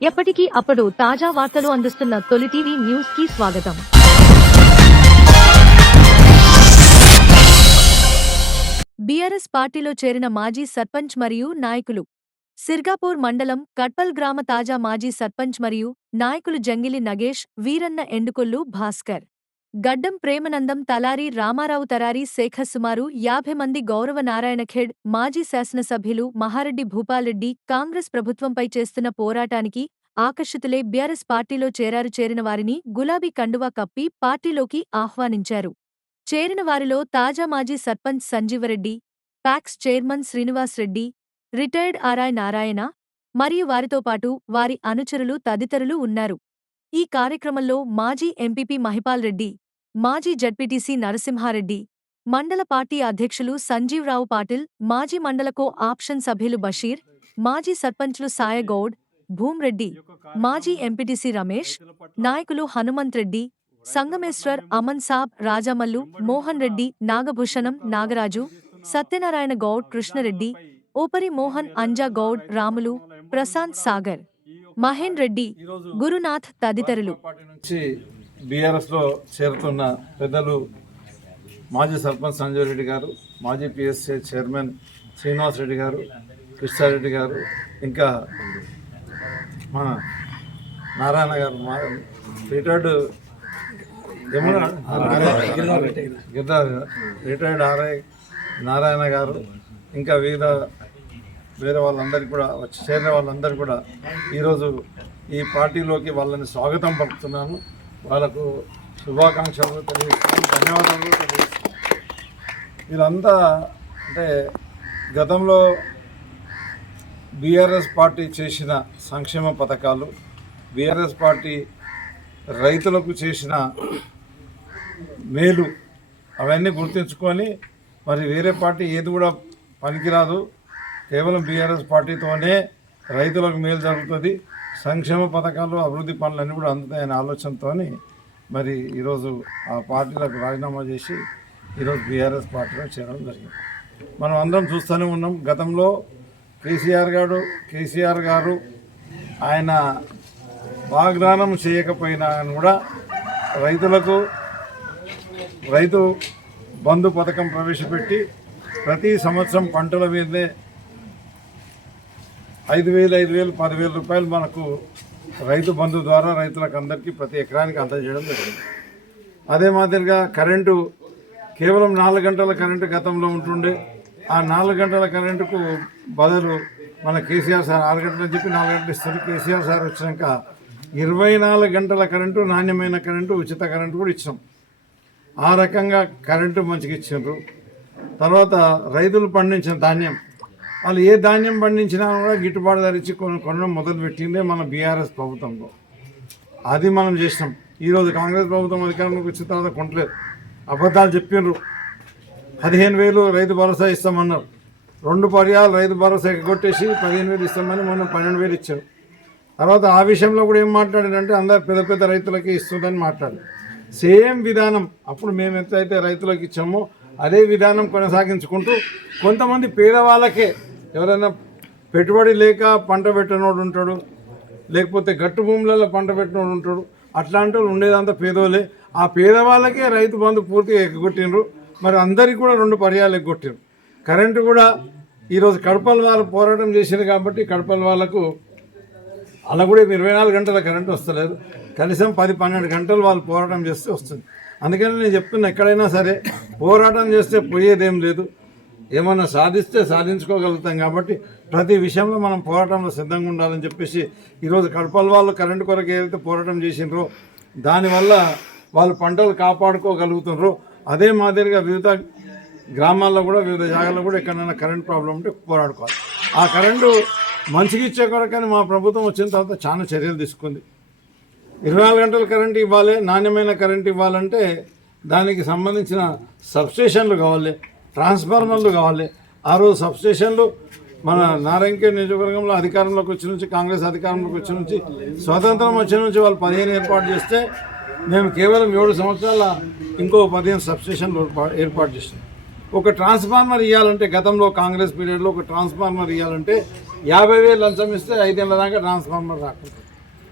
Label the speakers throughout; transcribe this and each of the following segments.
Speaker 1: ఎప్పటికీ అప్పుడు తాజా వార్తలు అందిస్తున్న తొలి టీవీ న్యూస్కి స్వాగతం. బీఆర్ఎస్ పార్టీలో చేరిన మాజీ సర్పంచ్ మరియు నాయకులు. సిర్గాపూర్ మండలం కట్పల్ గ్రామ తాజా మాజీ సర్పంచ్ మరియు నాయకులు జంగిలి నగేష్ వీరన్న ఎండుకొల్లు భాస్కర్. గడ్డం ప్రేమనందం తలారి రామారావు తరారి శేఖ సుమారు యాభై మంది గౌరవ నారాయణఖేడ్ మాజీ శాసనసభ్యులు మహారెడ్డి భూపాల్రెడ్డి కాంగ్రెస్ ప్రభుత్వంపై చేస్తున్న పోరాటానికి ఆకర్షితులే బీఆర్ఎస్ పార్టీలో చేరారు చేరిన వారిని గులాబీ కండువా కప్పి పార్టీలోకి ఆహ్వానించారు. చేరిన వారిలో తాజా మాజీ sarpanch Sanjeevareddy PACS chairman Srinivas Reddy retired RI Narayana మరియు వారితో పాటు వారి అనుచరులు తదితరులు ఉన్నారు. ఈ కార్యక్రమంలో మాజీ ఎంపీపీ మహిపాల్ రెడ్డి మాజీ జడ్పీటీసీ నరసింహారెడ్డి మండల పార్టీ అధ్యక్షులు సంజీవరావు పాటిల్ మాజీ మండలకో ఆప్షన్ సభ్యులు బషీర్ మాజీ సర్పంచ్లు సాయగౌడ్ భూమ్రెడ్డి మాజీ ఎంపీటీసీ రమేష్ నాయకులు హనుమంత్ రెడ్డి సంగమేశ్వర్ అమన్ సాబ్ రాజామల్లు మోహన్ రెడ్డి నాగభూషణం నాగరాజు సత్యనారాయణ గౌడ్ కృష్ణరెడ్డి ఓపరి మోహన్ అంజా గౌడ్ రాములు ప్రశాంత్ సాగర్ మహేన్ రెడ్డి గురునాథ్ తదితరులు.
Speaker 2: బీఆర్ఎస్లో చేరుతున్న పెద్దలు మాజీ సర్పంచ్ సంజయ్ రెడ్డి గారు మాజీ పిఎస్సీ చైర్మన్ శ్రీనివాస్ రెడ్డి గారు కృష్ణారెడ్డి గారు ఇంకా మన నారాయణ గారు మా retired Yamuna retired RI Narayana garu ఇంకా వివిధ వేరే వాళ్ళందరికీ కూడా వచ్చి చేరిన వాళ్ళందరూ కూడా ఈరోజు ఈ పార్టీలోకి వాళ్ళని స్వాగతం పలుకుతున్నాను. వాళ్ళకు శుభాకాంక్షలు తెలియజేస్తున్నాను ధన్యవాదాలు తెలియజేస్తున్నాను వీళ్ళంతా అంటే గతంలో బీఆర్ఎస్ పార్టీ చేసిన సంక్షేమ పథకాలు బీఆర్ఎస్ పార్టీ రైతులకు చేసిన మేలు అవన్నీ గుర్తుంచుకొని మరి వేరే పార్టీ ఏది కూడా పనికిరాదు. కేవలం బీఆర్ఎస్ పార్టీతోనే రైతులకు మేలు జరుగుతుంది. సంక్షేమ పథకాలు అభివృద్ధి పనులన్నీ కూడా అందుతాయనే ఆలోచనతో మరి ఈరోజు ఆ పార్టీలకు రాజీనామా చేసి ఈరోజు బీఆర్ఎస్ పార్టీలో చేరడం జరిగింది. మనం అందరం చూస్తూనే ఉన్నాం. గతంలో కేసీఆర్ గారు కేసీఆర్ గారు ఆయన వాగ్దానం చేయకపోయినా కూడా రైతులకు రైతు బంధు పథకం ప్రవేశపెట్టి ప్రతి సంవత్సరం పంటల మీదే ఐదు వేలు ఐదు వేలు పదివేల రూపాయలు మనకు రైతు బంధు ద్వారా రైతులకు అందరికీ ప్రతి ఎకరానికి అందజేయడం జరిగింది. అదే మాదిరిగా కరెంటు కేవలం నాలుగు గంటల కరెంటు గతంలో ఉంటుండే. ఆ నాలుగు గంటల కరెంటుకు బదులు మన కేసీఆర్ సార్ ఆరు గంటలు చెప్పి నాలుగు గంటలు ఇస్తారు. కేసీఆర్ సార్ వచ్చినాక ఇరవై నాలుగు గంటల కరెంటు నాణ్యమైన కరెంటు ఉచిత కరెంటు కూడా ఇచ్చాం ఆ రకంగా కరెంటు మంచిగా ఇచ్చిండ్రు. తర్వాత రైతులు పండించిన ధాన్యం వాళ్ళు ఏ ధాన్యం పండించినా కూడా గిట్టుబాటు ధర ఇచ్చి కొన కొనడం మొదలు పెట్టిందే మన బీఆర్ఎస్ ప్రభుత్వంలో. అది మనం చేసినాం. ఈరోజు కాంగ్రెస్ ప్రభుత్వం అధికారంలోకి వచ్చిన తర్వాత కొనలేదు అబద్ధాలు చెప్పిండ్రు పదిహేను వేలు రైతు భరోసా ఇస్తామన్నారు. రెండు పర్యాలు రైతు భరోసా ఎగ్గొట్టేసి పదిహేను వేలు ఇస్తామని మనం పన్నెండు వేలు ఇచ్చారు. తర్వాత ఆ విషయంలో కూడా ఏం మాట్లాడారంటే అందరు పెద్ద పెద్ద రైతులకి ఇస్తుందని మాట్లాడారు. సేమ్ విధానం. అప్పుడు మేము ఎంతైతే రైతులకు ఇచ్చామో అదే విధానం కొనసాగించుకుంటూ కొంతమంది పేదవాళ్ళకే ఎవరైనా పెట్టుబడి లేక పంట పెట్టినోడు ఉంటాడు లేకపోతే గట్టు భూములలో పంట పెట్టినోడు ఉంటాడు. అట్లాంటి వాళ్ళు ఉండేదంతా పేదోళ్ళే. ఆ పేదవాళ్ళకే రైతు బంధు పూర్తిగా ఎగ్గొట్టినరు మరి అందరికీ కూడా రెండు పర్యాలు ఎగ్గొట్టిండ్రు. కరెంటు కూడా ఈరోజు కడపల వాళ్ళు పోరాటం చేసింది కాబట్టి కడపల వాళ్ళకు అలా కూడా ఇరవై నాలుగు గంటల కరెంటు వస్తలేదు. కనీసం పది పన్నెండు గంటలు వాళ్ళు పోరాటం చేస్తే వస్తుంది. అందుకని నేను చెప్తున్నా ఎక్కడైనా సరే పోరాటం చేస్తే పోయేదేం లేదు. ఏమన్నా సాధిస్తే సాధించుకోగలుగుతాం కాబట్టి ప్రతి విషయంలో మనం పోరాటంలో సిద్ధంగా ఉండాలని చెప్పేసి ఈరోజు కడపల వాళ్ళు కరెంటు కొరకు ఏదైతే పోరాటం చేసినారో దానివల్ల వాళ్ళు పంటలు కాపాడుకోగలుగుతున్నారో అదే మాదిరిగా వివిధ గ్రామాల్లో కూడా వివిధ జాగాల్లో కూడా ఎక్కడైనా కరెంట్ ప్రాబ్లం ఉంటే పోరాడుకోవాలి. ఆ కరెంటు మంచికి ఇచ్చే కొరకని మా ప్రభుత్వం వచ్చిన తర్వాత చాలా చర్యలు తీసుకుంది. ఇరవై నాలుగు గంటల కరెంట్ ఇవ్వాలి నాణ్యమైన కరెంట్ ఇవ్వాలంటే దానికి సంబంధించిన సబ్స్టేషన్లు కావాలి ట్రాన్స్ఫార్మర్లు కావాలి. ఆ రోజు సబ్స్టేషన్లు మన నారాయణకే నియోజకవర్గంలో అధికారంలోకి వచ్చిన నుంచి కాంగ్రెస్ అధికారంలోకి వచ్చిన నుంచి స్వతంత్రం వచ్చిన నుంచి వాళ్ళు పదిహేను ఏర్పాటు చేస్తే మేము కేవలం ఏడు సంవత్సరాల ఇంకో పదిహేను సబ్స్టేషన్లు ఏర్పాటు చేసినాం ఒక ట్రాన్స్ఫార్మర్ ఇవ్వాలంటే గతంలో కాంగ్రెస్ పీరియడ్లో ఒక ట్రాన్స్ఫార్మర్ ఇవ్వాలంటే యాభై వేలు లంచం ఇస్తే ఐదేళ్ళ దాకా ట్రాన్స్ఫార్మర్ రాకుండా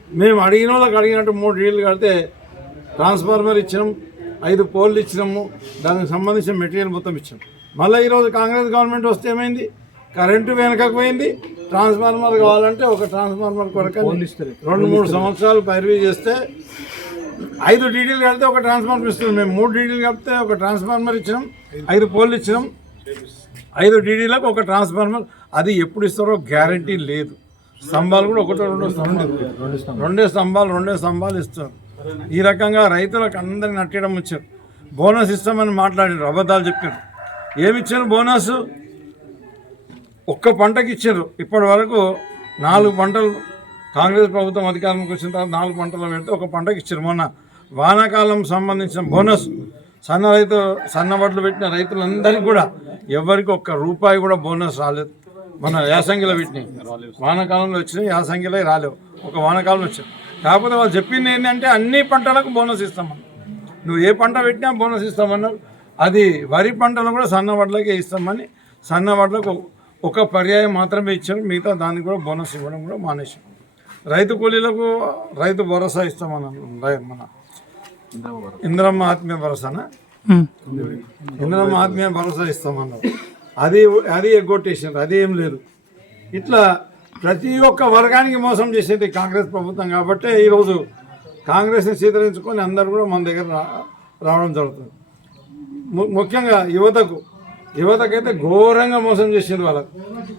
Speaker 2: మేము అడిగిన వాళ్ళకి అడిగినట్టు మూడు రీళ్ళు కడితే ట్రాన్స్ఫార్మర్ ఇచ్చినాం ఐదు పోల్లు ఇచ్చినాము దానికి సంబంధించిన మెటీరియల్ మొత్తం ఇచ్చాం మళ్ళీ ఈరోజు కాంగ్రెస్ గవర్నమెంట్ వస్తే ఏమైంది? కరెంటు వెనకకు పోయింది. ట్రాన్స్ఫార్మర్ కావాలంటే ఒక ట్రాన్స్ఫార్మర్ కొరకు రెండు మూడు సంవత్సరాలు పైరవీ చేస్తే ఐదు డీడీలు కడితే ఒక ట్రాన్స్ఫార్మర్ ఇస్తుంది మేము మూడు డీడీలు కడితే ఒక ట్రాన్స్ఫార్మర్ ఇచ్చినాం ఐదు పోల్లు ఇచ్చినాం. ఐదు డీడీలకు ఒక ట్రాన్స్ఫార్మర్. అది ఎప్పుడు ఇస్తారో గ్యారంటీ లేదు. స్తంభాలు కూడా ఒకటో రెండో స్తంభాలు. రెండే స్తంభాలు. రెండే స్తంభాలు. ఇస్తారు. ఈ రకంగా రైతులకు అందరిని నట్టడం వచ్చారు. బోనస్ ఇస్తామని మాట్లాడారు అబద్ధాలు చెప్పారు. ఏమి ఇచ్చారు బోనస్? ఒక్క పంటకి ఇచ్చారు. ఇప్పటి వరకు నాలుగు పంటలు కాంగ్రెస్ ప్రభుత్వం అధికారంలోకి వచ్చిన తర్వాత నాలుగు పంటలు పెడితే ఒక పంటకి ఇచ్చారు. మొన్న వానాకాలం సంబంధించిన బోనస్. సన్న రైతు సన్న వడ్లు పెట్టిన రైతులందరికీ కూడా ఎవరికి ఒక్క రూపాయి కూడా బోనస్ రాలేదు. మన యాసంగిలో పెట్టినాయి వానాకాలంలో వచ్చినాయి యాసంగిలో రాలేవు. ఒక వానాకాలంలో వచ్చాయి. కాకపోతే వాళ్ళు చెప్పింది ఏంటంటే అన్ని పంటలకు బోనస్ ఇస్తామని నువ్వు ఏ పంట పెట్టినా బోనస్ ఇస్తామన్నారు. అది వరి పంటలు కూడా సన్న వడ్లకే ఇస్తామని సన్న వడ్లకు ఒక పర్యాయం మాత్రమే ఇచ్చారు. మిగతా దానికి కూడా బోనస్ ఇవ్వడం కూడా మానేశాం రైతు కూలీలకు రైతు భరోసా ఇస్తామన్నారు రై- మన ఇంద్రమ్మ ఆత్మీయ భరోసానా? ఇంద్రమ్మ ఆత్మీయ భరోసా ఇస్తామన్నారు. అది అది ఎగ్గొట్టేసారు అది ఏం లేదు. ఇట్లా ప్రతి ఒక్క వర్గానికి మోసం చేసేది కాంగ్రెస్ ప్రభుత్వం కాబట్టి ఈరోజు కాంగ్రెస్ని స్వీకరించుకొని అందరూ కూడా మన దగ్గర రా రావడం జరుగుతుంది. ము- ముఖ్యంగా యువతకు యువతకైతే ఘోరంగా మోసం చేసింది వాళ్ళకి.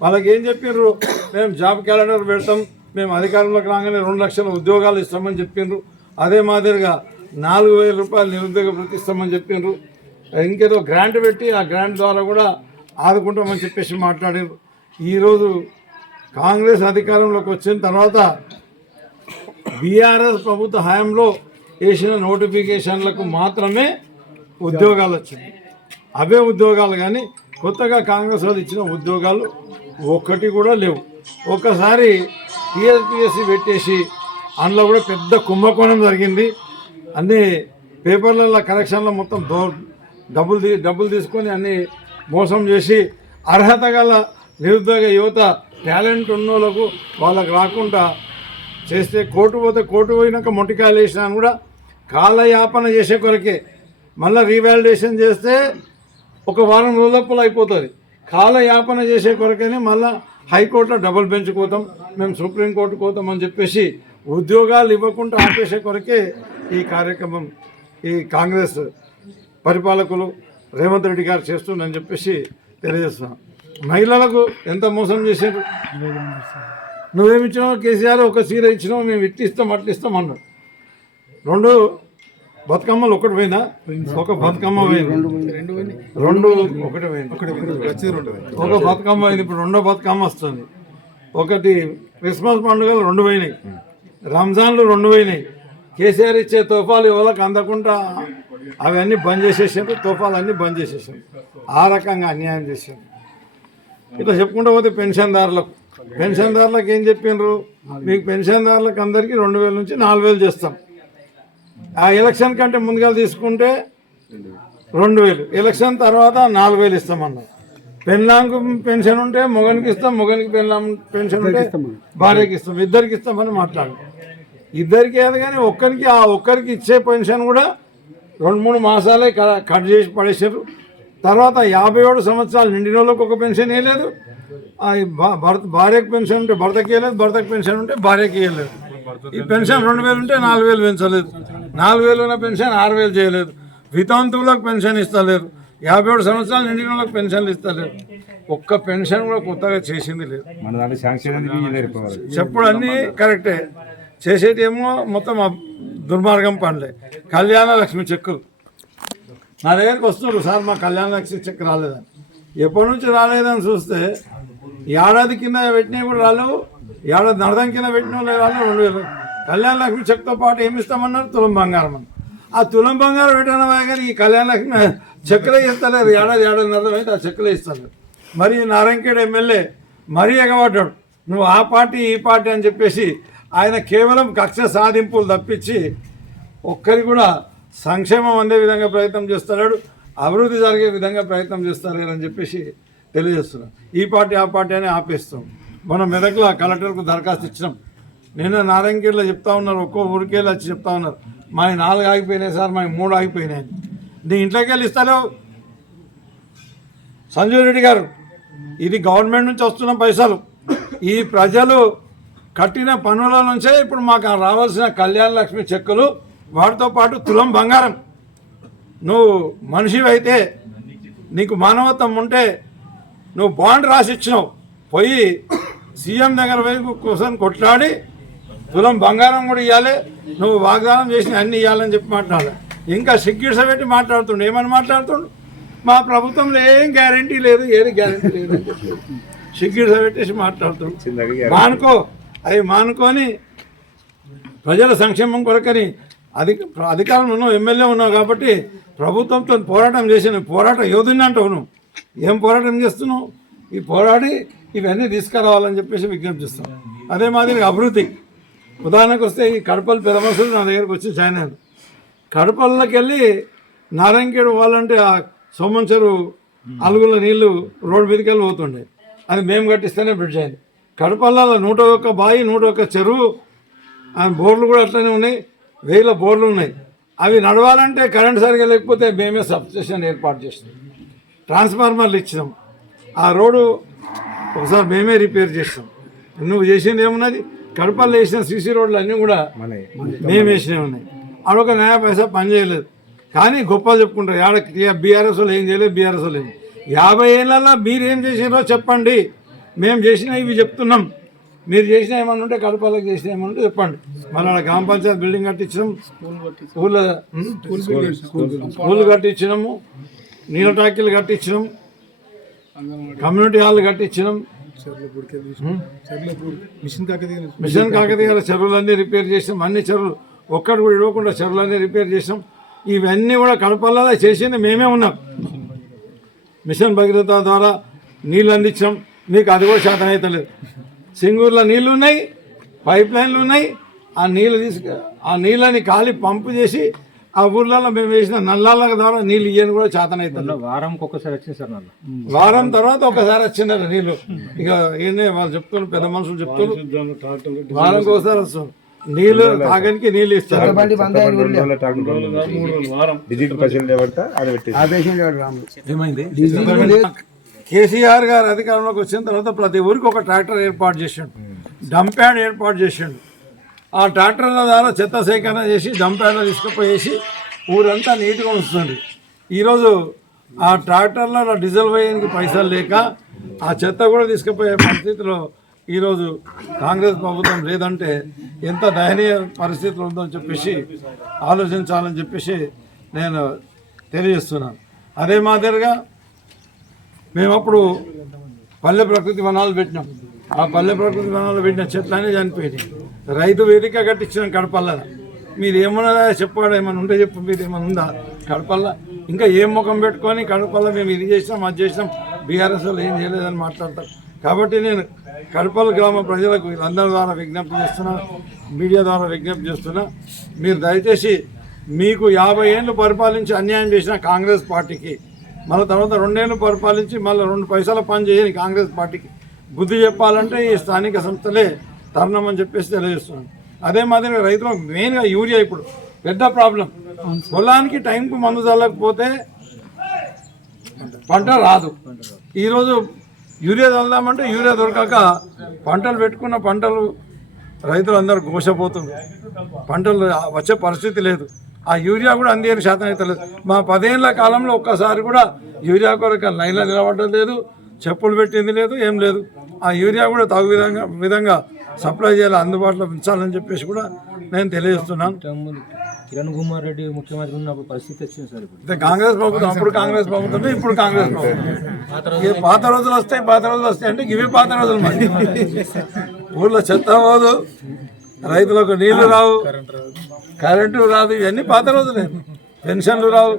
Speaker 2: వాళ్ళకి ఏం చెప్పిండ్రు మేము జాబ్ క్యాలెండర్ పెడతాం మేము అధికారంలోకి రాగానే రెండు లక్షల ఉద్యోగాలు ఇస్తామని చెప్పిండ్రు అదే మాదిరిగా నాలుగు వేల రూపాయలు నిరుద్యోగ వృత్తి ఇస్తామని చెప్పిండ్రు ఇంకేదో గ్రాంట్ పెట్టి ఆ గ్రాంట్ ద్వారా కూడా ఆదుకుంటామని చెప్పేసి మాట్లాడారు ఈరోజు కాంగ్రెస్ అధికారంలోకి వచ్చిన తర్వాత బీఆర్ఎస్ ప్రభుత్వ హయాంలో వేసిన నోటిఫికేషన్లకు మాత్రమే ఉద్యోగాలు వచ్చింది. అవే ఉద్యోగాలు కానీ కొత్తగా కాంగ్రెస్ వాళ్ళు ఇచ్చిన ఉద్యోగాలు ఒక్కటి కూడా లేవు. ఒక్కసారి టీఎస్పిఎస్సి పెట్టేసి అందులో కూడా పెద్ద కుంభకోణం జరిగింది. అన్ని పేపర్లలో కరెక్షన్లో మొత్తం డబ్బులు డబ్బులు తీసుకొని అన్ని మోసం చేసి అర్హత గల నిరుద్యోగ యువత టాలెంట్ ఉన్నోళ్ళకు వాళ్ళకు రాకుండా చేస్తే కోర్టు పోతే కోర్టు పోయినాక మొట్టికాయలు వేసినా కూడా కాలయాపన చేసే కొరకే. మళ్ళీ రీవాలిడేషన్ చేస్తే ఒక వారం రోజులప్పుడు అయిపోతుంది. కాలయాపన చేసే కొరకనే మళ్ళీ హైకోర్టులో డబుల్ బెంచ్ కోతాం మేము సుప్రీంకోర్టు కోతాం అని చెప్పేసి ఉద్యోగాలు ఇవ్వకుండా ఆపేసే కొరకే ఈ కార్యక్రమం ఈ కాంగ్రెస్ పరిపాలకులు రేవంత్ రెడ్డి గారు చేస్తుందని చెప్పేసి తెలియజేస్తున్నాం. మహిళలకు ఎంత మోసం చేశారు? నువ్వేమిచ్చినావు కేసీఆర్ ఒక చీర ఇచ్చినావు మేము ఇట్టి ఇస్తాం అట్లా ఇస్తాం అన్నాడు. రెండు బతుకమ్మలు ఒకటి పోయినా ఒక బతుకమ్మ పోయింది. రెండు ఒకటి పోయింది. ఒక బతుకమ్మ పోయింది ఇప్పుడు రెండో బతుకమ్మ వస్తుంది. ఒకటి క్రిస్మస్ పండుగలు రెండు పోయినాయి. రంజాన్లు రెండు పోయినాయి. కేసీఆర్ ఇచ్చే తోఫాలు ఎవరికి అందకుండా అవన్నీ బంద్ చేసేసారు తోఫాలు అన్నీ బంద్ చేసేసారు ఆ రకంగా అన్యాయం చేశారు ఇట్లా చెప్పుకుంటూ పోతే పెన్షన్దారులకు పెన్షన్దారులకు ఏం చెప్పిండ్రు మీకు పెన్షన్దారులకు అందరికీ రెండు వేల నుంచి నాలుగు వేలు చేస్తాం. ఆ ఎలక్షన్ కంటే ముందుగా తీసుకుంటే రెండు వేలు. ఎలక్షన్ తర్వాత నాలుగు వేలు ఇస్తామన్నారు. పెళ్ళాంకు పెన్షన్ ఉంటే మొగనికి ఇస్తాం మొగనికి పెళ్ళాం పెన్షన్ ఉంటే భార్యకి ఇస్తాం ఇద్దరికి ఇస్తామని మాట్లాడు ఇద్దరికి ఏది కానీ ఒక్కరికి ఆ ఒక్కరికి ఇచ్చే పెన్షన్ కూడా రెండు మూడు మాసాలే కట్ చేసి పడేసారు. తర్వాత యాభై ఏడు సంవత్సరాలు నిండిన వాళ్ళకి ఒక పెన్షన్ వేయలేదు భర్త భార్యకు పెన్షన్ ఉంటే భర్తకి వేయలేదు భర్తకు పెన్షన్ ఉంటే భార్యకి వేయలేదు ఈ పెన్షన్ రెండు వేలు ఉంటే నాలుగు వేలు పెంచలేదు. నాలుగు వేలు ఉన్న పెన్షన్ ఆరు వేలు చేయలేదు. వితంతువులకు పెన్షన్ ఇస్తలేరు యాభై ఏడు సంవత్సరాలు నిండిన వాళ్ళకి పెన్షన్లు ఇస్తలేరు ఒక్క పెన్షన్ కూడా కొత్తగా చేసింది లేదు. చెప్పుడు అన్నీ కరెక్టే. చేసేది ఏమో మొత్తం దుర్మార్గం పనులే. కళ్యాణ లక్ష్మి చెక్కులు నా దగ్గరికి వస్తున్నారు సార్ మా కళ్యాణ లక్ష్మి చెక్ రాలేదని. ఎప్పటి నుంచి రాలేదని చూస్తే ఏడాది కింద పెట్టినవి కూడా రాలేవు ఏడాది నడదం కింద పెట్టిన రాలేవు రెండు వేలు. కళ్యాణ లక్ష్మి చెక్తో పాటు ఏమి ఇస్తామన్నారు? తులం బంగారం అని ఆ తులం బంగారం పెట్టిన కానీ ఈ కళ్యాణ లక్ష్మి చెక్కులే ఇస్తలేరు. ఏడాది ఏడాది నడదం అయితే ఆ చెక్కులే ఇస్తలేరు. మరి నారాయణఖేడ్ ఎమ్మెల్యే మరీ ఎగబడ్డాడు. నువ్వు ఆ పార్టీ ఈ పార్టీ అని చెప్పేసి ఆయన కేవలం కక్ష సాధింపులు తప్పించి ఒక్కరి కూడా సంక్షేమం అందే విధంగా ప్రయత్నం చేస్తున్నాడు అభివృద్ధి జరిగే విధంగా ప్రయత్నం చేస్తారు చెప్పేసి తెలియజేస్తున్నాం. ఈ పార్టీ ఆ పార్టీ అని ఆపేస్తాం. మనం మెదక్లో కలెక్టర్కు దరఖాస్తు ఇచ్చినాం. నిన్న నారాయణగిరిలో చెప్తా ఉన్నారు ఒక్కో ఊరికేళ్ళు వచ్చి చెప్తా ఉన్నారు. మా నాలుగు ఆగిపోయినాయి సార్ మా మూడు ఆగిపోయినాయి నీ ఇంట్లోకి వెళ్ళి ఇస్తారో సంజయ్ రెడ్డి గారు ఇది గవర్నమెంట్ నుంచి వస్తున్న పైసలు. ఈ ప్రజలు కట్టిన పన్నుల నుంచే ఇప్పుడు మాకు రావాల్సిన కళ్యాణ లక్ష్మి చెక్కులు వాటితో పాటు తులం బంగారం. నువ్వు మనిషివి అయితే నీకు మానవత్వం ఉంటే నువ్వు బాండ్ రాసి ఇచ్చినావు పోయి సీఎం దగ్గర పోయి కోసం కొట్లాడి తులం బంగారం కూడా ఇవ్వాలి నువ్వు వాగ్దానం చేసి అన్ని ఇవ్వాలని చెప్పి మాట్లాడాలి. ఇంకా సిగ్గిడ్స పెట్టి మాట్లాడుతుండు. ఏమని మాట్లాడుతుండు? మా ప్రభుత్వంలో ఏం గ్యారంటీ లేదు ఏది గ్యారంటీ లేదు అని చెప్పి. సిగ్గిడ్స పెట్టేసి మాట్లాడుతుండు. మానుకో. అవి మానుకొని ప్రజల సంక్షేమం కొరకని అధిక అధికారంలో ఉన్నావు ఎమ్మెల్యే ఉన్నావు కాబట్టి ప్రభుత్వంతో పోరాటం చేసిన పోరాటం యోధుని అంటావు నువ్వు. ఏం పోరాటం చేస్తున్నావు? ఈ పోరాడి ఇవన్నీ తీసుకురావాలని చెప్పేసి విజ్ఞప్తి చేస్తాం. అదే మాదిరిగా అభివృద్ధి. ఉదాహరణకు వస్తే ఈ కడపలు పెద్ద నా దగ్గరకు వచ్చి జాయిన్ అయ్యారు. కడపల్లోకి వెళ్ళి నారాయణఖేడ్ వాళ్ళంటే ఆ సోమంచరు అలుగుల నీళ్ళు రోడ్డు మీదకి వెళ్ళి పోతుండే. అది మేము కట్టిస్తేనే బ్రిడ్జ్ అయింది. కడపల్లలో నూట ఒక్క బావి నూట ఒక్క చెరువు బోర్లు కూడా అట్లనే ఉన్నాయి. వేల బోర్లు ఉన్నాయి. అవి నడవాలంటే కరెంట్ సరిగా లేకపోతే మేమే సబ్స్టేషన్ ఏర్పాటు చేసినాం ట్రాన్స్ఫార్మర్లు ఇచ్చినాం. ఆ రోడ్డు ఒకసారి మేమే రిపేర్ చేస్తాం. నువ్వు చేసింది ఏమున్నది? కడపల్లో వేసిన సీసీ రోడ్లు అన్నీ కూడా మేము వేసినవి ఉన్నాయి. ఆడొక న్యాయ పైసా పని చేయలేదు. కానీ గొప్పలు చెప్పుకుంటారు. ఆడ బీఆర్ఎస్ వాళ్ళు ఏం చేయలేదు బీఆర్ఎస్ వాళ్ళు ఏం యాభై ఏళ్ళల్లో మీరు ఏం చేసినారో చెప్పండి. మేము చేసిన ఇవి చెప్తున్నాం. మీరు చేసిన ఏమన్నా ఉంటే కడపలకు చేసిన ఏమన్నా ఉంటే చెప్పండి. మన గ్రామ పంచాయతీ బిల్డింగ్ కట్టించినాం. స్కూల్ స్కూల్ కట్టించినాము. నీళ్ళ టాకీలు కట్టించినాం. కమ్యూనిటీ హాల్ కట్టించినాం.
Speaker 3: మిషన్ కాకతీయ
Speaker 2: మిషన్ కాకతీయ చెరువులన్నీ రిపేర్ చేసాం అన్ని చెరువులు. ఒక్కటి కూడా ఇవ్వకుండా చెరువులన్నీ రిపేర్ చేసాం ఇవన్నీ కూడా కడపల్లా చేసింది మేమే ఉన్నాం. మిషన్ భగీరథ ద్వారా నీళ్ళు అందించాం మీకు అది కూడా శాతం అయితే లేదు. సింగూరులో నీళ్ళు ఉన్నాయి పైప్ లైన్లు ఉన్నాయి. ఆ నీళ్ళు తీసుకు ఆ నీళ్ళని ఖాళీ పంపు చేసి ఆ ఊర్లలో మేము వేసిన నల్లాల ద్వారా నీళ్ళు ఇయ్యని కూడా చేతన అవుతుంది
Speaker 4: వారంకి ఒక్కసారి వచ్చింది సార్ నన్ను
Speaker 2: వారం తర్వాత ఒకసారి వచ్చిందట నీళ్ళు ఇక ఏంటంటే వాళ్ళు చెప్తున్నారు పెద్ద మనుషులు చెప్తున్నారు. వారంకి ఒకసారి వస్తాం. నీళ్ళు తాగడానికి నీళ్ళు ఇస్తారు. ఏమైంది? కేసీఆర్ గారు అధికారంలోకి వచ్చిన తర్వాత ప్రతి ఊరికి ఒక ట్రాక్టర్ ఏర్పాటు చేసిండు. డంప్ యార్డ్ ఏర్పాటు చేసిండు. ఆ ట్రాక్టర్ల ద్వారా చెత్త సేకరణ చేసి డంప్ యార్డ్లో తీసుకుపోయేసి ఊరంతా నీట్గా ఉంచుతుంది. ఈరోజు ఆ ట్రాక్టర్లలో డీజిల్ వేయడానికి పైసలు లేక ఆ చెత్త కూడా తీసుకుపోయే పరిస్థితిలో ఈరోజు కాంగ్రెస్ ప్రభుత్వం లేదంటే ఎంత దయనీయ పరిస్థితులు ఉందో అని చెప్పేసి ఆలోచించాలని చెప్పేసి నేను తెలియజేస్తున్నాను. అదే మాదిరిగా మేము అప్పుడు పల్లె ప్రకృతి వనాలు పెట్టినాం. ఆ పల్లె ప్రకృతి వనాలు పెట్టిన చెట్లనే చనిపోయినాయి. రైతు వేదిక కట్టించినాం కడపల్ల. మీరు ఏమన్నా చెప్పాడు? ఏమైనా ఉంటే చెప్పు మీరు ఏమైనా ఉందా? కడపల్ల. ఇంకా ఏం ముఖం పెట్టుకొని కడపల్ల మేము ఇది చేసినాం అది చేసినాం. బీఆర్ఎస్ ఏం చేయలేదని మాట్లాడతారు. కాబట్టి నేను కడపల గ్రామ ప్రజలకు వీళ్ళందరి ద్వారా విజ్ఞప్తి చేస్తున్నా మీడియా ద్వారా విజ్ఞప్తి చేస్తున్నా. మీరు దయచేసి మీకు యాభై ఏళ్ళు పరిపాలించి అన్యాయం చేసిన కాంగ్రెస్ పార్టీకి మళ్ళీ తర్వాత రెండేళ్ళు పరిపాలించి మళ్ళీ రెండు పైసల పని చేయని కాంగ్రెస్ పార్టీకి. బుద్ధి చెప్పాలంటే ఈ స్థానిక సంస్థలే తరుణం అని చెప్పేసి తెలియజేస్తున్నాను. అదే మాదిరిగా రైతులకు మెయిన్గా యూరియా ఇప్పుడు పెద్ద ప్రాబ్లం. పొలానికి టైంకు మందు చల్లకపోతే పంట రాదు. ఈరోజు యూరియా చల్దామంటే యూరియా దొరకక పంటలు పెట్టుకున్న పంటలు రైతులందరూ ఘోషపోతుంది పంటలు వచ్చే పరిస్థితి లేదు. ఆ యూరియా కూడా అందేని శాతం అయితే లేదు. మా పదేళ్ళ కాలంలో ఒక్కసారి కూడా యూరియా కొరకు లైన్లో నిలబడడం లేదు చెప్పులు పెట్టింది లేదు ఏం లేదు. ఆ యూరియా కూడా తగు విధంగా విధంగా సప్లై చేయాలి అందుబాటులో ఉంచాలని చెప్పేసి కూడా నేను తెలియజేస్తున్నాను.
Speaker 5: కిరణ్ కుమార్ రెడ్డి ముఖ్యమంత్రి ఉన్నప్పుడు పరిస్థితి వచ్చింది సార్ ఇప్పుడు?
Speaker 2: కాంగ్రెస్ ప్రభుత్వం అప్పుడు కాంగ్రెస్ ప్రభుత్వమే ఇప్పుడు కాంగ్రెస్ ప్రభుత్వం. పాత రోజులు వస్తాయి పాత రోజులు వస్తాయి అంటే ఇవి పాత రోజులు మరి. ఊర్లో చెత్త పోదు రైతులకు నీళ్ళు రావు. కరెంటు రాదు ఇవన్నీ పాత రోజులే. పెన్షన్లు రావు.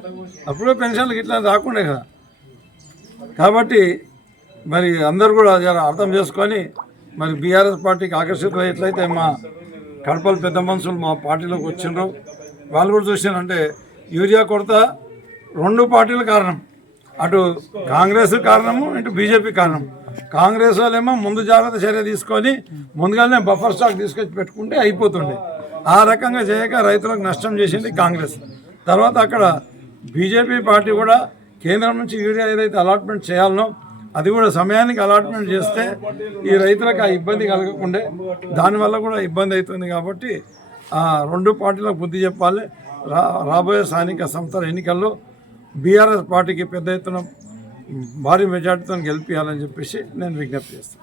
Speaker 2: అప్పుడు పెన్షన్లు ఇట్లా రాకుండే కదా. కాబట్టి మరి అందరు కూడా జర అర్థం చేసుకొని మరి బీఆర్ఎస్ పార్టీకి ఆకర్షితులు ఎట్లయితే మా కడపలు పెద్ద మనుషులు మా పార్టీలోకి వచ్చిండ్రు వాళ్ళు కూడా చూసినారంటే యూరియా కొరత రెండు పార్టీల కారణం. అటు కాంగ్రెస్ కారణము ఇటు బీజేపీ కారణం. కాంగ్రెస్ వాళ్ళేమో ముందు జాగ్రత్త చర్య తీసుకొని ముందుగానే బఫర్ స్టాక్ తీసుకొచ్చి పెట్టుకుంటే అయిపోతుండే. ఆ రకంగా చేయక రైతులకు నష్టం చేసింది కాంగ్రెస్. తర్వాత అక్కడ బీజేపీ పార్టీ కూడా కేంద్రం నుంచి యూరియా ఏదైతే అలాట్మెంట్ చేయాలనో అది కూడా సమయానికి అలాట్మెంట్ చేస్తే ఈ రైతులకు ఆ ఇబ్బంది కలగకుండే. దానివల్ల కూడా ఇబ్బంది అవుతుంది కాబట్టి ఆ రెండు పార్టీలకు బుద్ధి చెప్పాలి. రా రాబోయే స్థానిక సంస్థల ఎన్నికల్లో బీఆర్ఎస్ పార్టీకి పెద్ద ఎత్తున భారీ మెజార్టీతో గెలిపించాలని చెప్పేసి నేను విజ్ఞప్తి చేస్తాను.